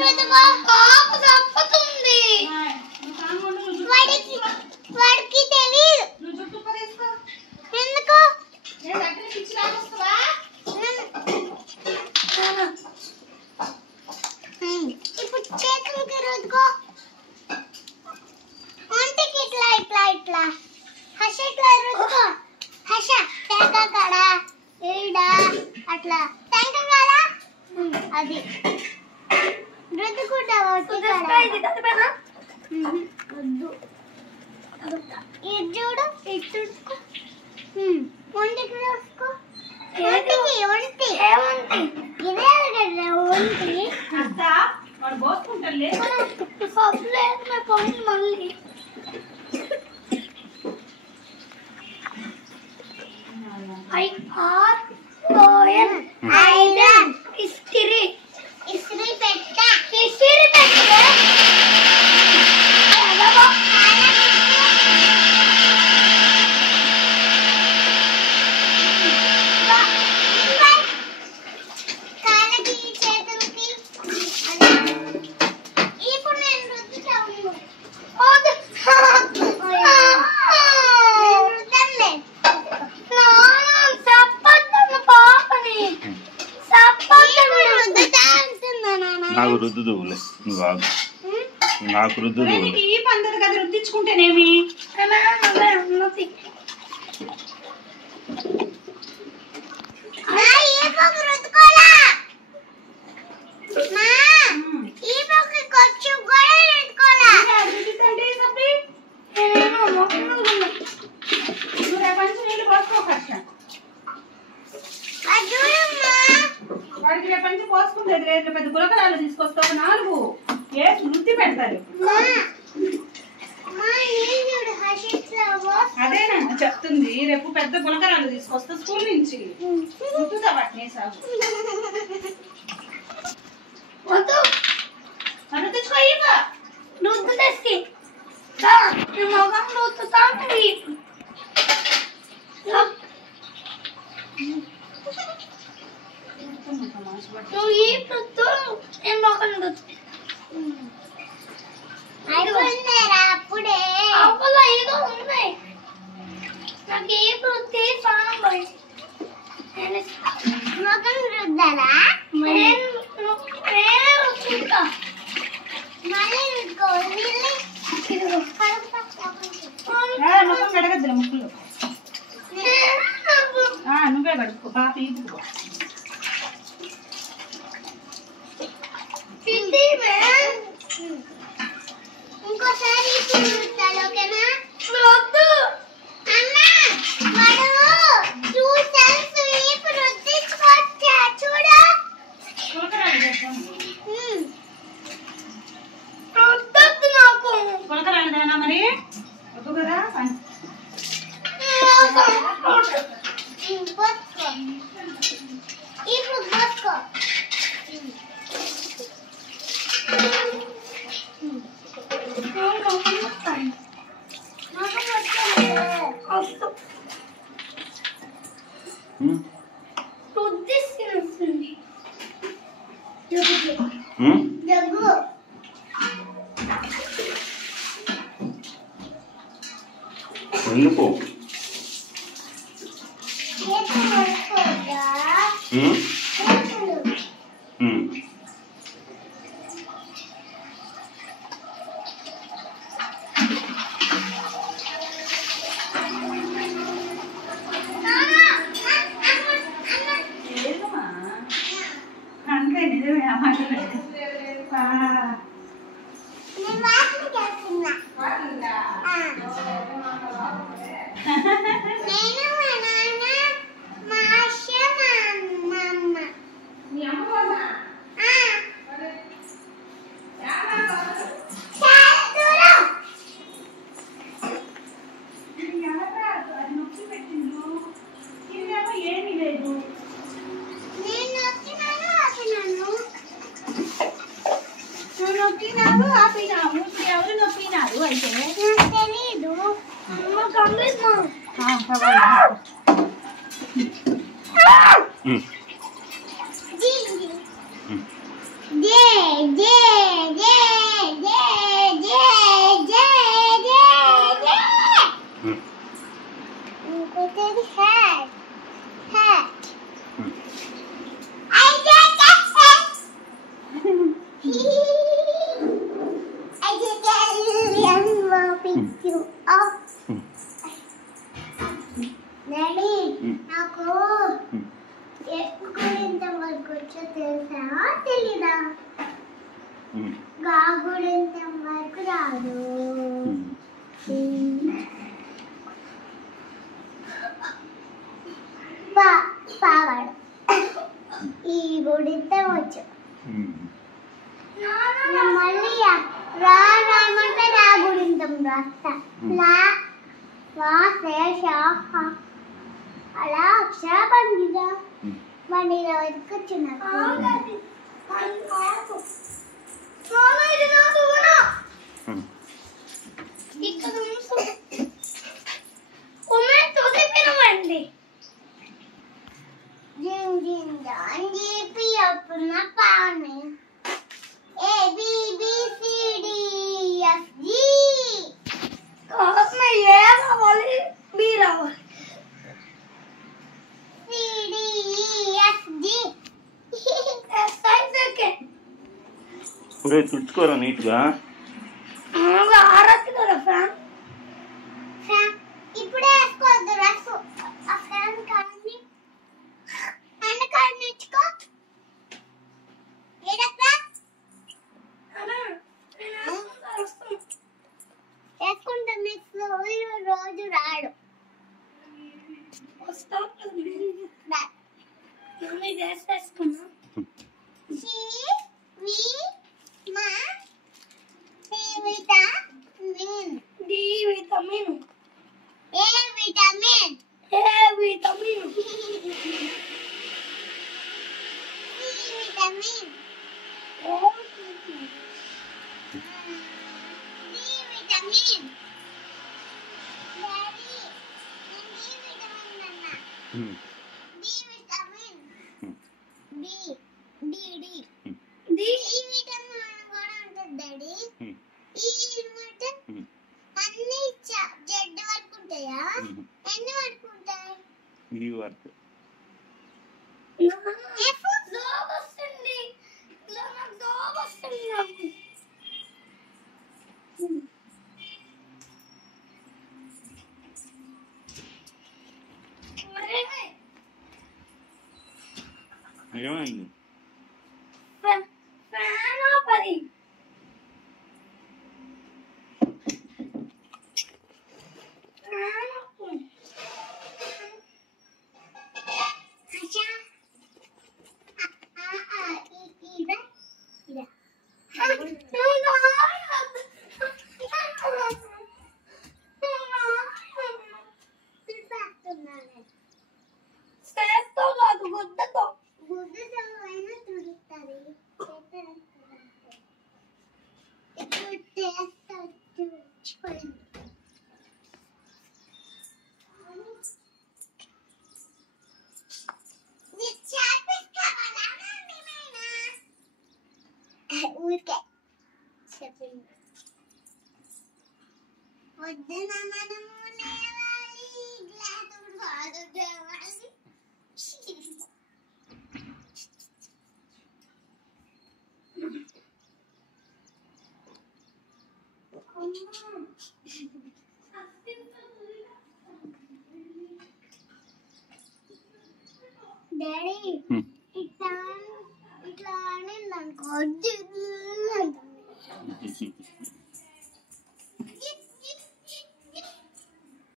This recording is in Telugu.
రుద్దుకో పాప తప్పుతుంది వాడికి తెలియదు నువ్వు జుట్టు పరేసుకో ఎందుకు నేను దగ్గర పిచ్చి లాగొస్తావా ఇప్పుడు చేతులకి రుద్దుకో ఒంటికి ఇట్లా ఇట్లా ఇట్లా హర్ష ఇట్లా రుద్దుకో హర్ష టెంక కాడ ఈడ అట్లా టెంక కాడ అది రుద్దుకుంటావా ఇది చూడు ఇటు ఒంటికి రాసుకో ఒంటి ఇదే కదా ఒంటి వాడు పోసుకుంటారులే మళ్ళీ ఐరన్ ఇస్త్రీ పెట్ట కాళ్ళకి చేతులకి ఇప్పుడు నేను రుద్దుతాను నాకు రుద్దుదువులే నువ్వు ఆగు నాకు రుద్దుదువులే ఈ పందరు కదా రుద్దించుకుంటేనేమి వాడికి రేపటి పోసుకుంటేది లేదు పెద్ద గులకరాలు తీసుకొస్తావు 4 వృత్తి పెడతారు అదేనా చెప్తుంది రేపు పెద్ద గులకరాలు తీసుకొస్తా స్కూల్ నుంచి రుద్దుతా వాటిని సాగు రుద్దు తెచ్చి మొగం రుద్దుతా నువ్వు ఈ రుద్దు నేను మొగం రుద్దు అప్పుడే అవ్వలో ఏదో ఉన్నాయి నాకు ఏ వృత్తి ప్రాణం పోయింది మొగం రుద్దాలా నేనే రుద్దుతా మళ్ళీ ముఖం కడగద్దులే ముక్కులు నువ్వే కడుక్కో పాప ఈదుకో ఇంకోసారి ఓకేనా వద్దు అన్నా కొలకరాలేదా మరి వద్దు కదా ఎందుకు అంతే నిజమే ఏమీ లేదు నొక్కినావు ఆపినావు ఎవరు నొక్కినారు అయితే తెలీదు జే జే జే జే జే జే జే జే ఇంకొకటి hat hat I just pick you up. Daddy, నాకు ఎప్పుడు వరకు వచ్చో తెలుసా తెలీదా గాగుడంత వరకు రాదు పావాడు ఈ గుడింత వచ్చు మళ్ళీ రా రామంటే రా గుడింతం రాస్తా లా వా శేష అలా అక్షర బండిగా బండిగా వచ్చున్నారు చెప్పి అప్పుడు Pavani A B B C D F G में ये रावली बी रावली C D E F G side देखे ఒరే తుడుచుకోరా నీట్గా. आरती करो फैन ఇప్పుడే వేసుకోవద్దు రసు ఆ ఫ్యాన్ కానీ అన్న కాడ నేర్చుకో ఏడక్కా వేసుకుంటా నెక్స్ట్ రోజు రాడు मम्मी गैस వేసుకున్నా సి వి మా C vitamin D vitamin A vitamin A vitamin C vitamin ఓ D vitamin daddy D vitamin అన్న D vitamin D D D D E vitamin కూడా ఉంటుంది డాడీ ఈ విటమిన్ అన్ని జెడ్ వరకు ఉంటాయా ఎన్ని వరకు ఉంటాయి ఈ వర్క్ ఎఫ్ జాబ్ వస్తుంది నాకు జాబ్ వస్తుంది నాకు ఏమైంది? ఫ్యాన్ ఆపది ఫ్యాన్ ఆపు అచ్చా ఇదా ఇదా తిప్పేస్తున్నాను స్టేప్తో కాదు గుడ్డతో గుడ్డతో అయినా తుడుస్తుంది ఇప్పుడు టేస్ట్ వచ్చిపోయింది ఊరికే చెప్పింది వద్దున మనము లేవాలి గ్లాసు కాదు తేవాలి డాడీ ఇట్లా ఇట్లా అని నాకు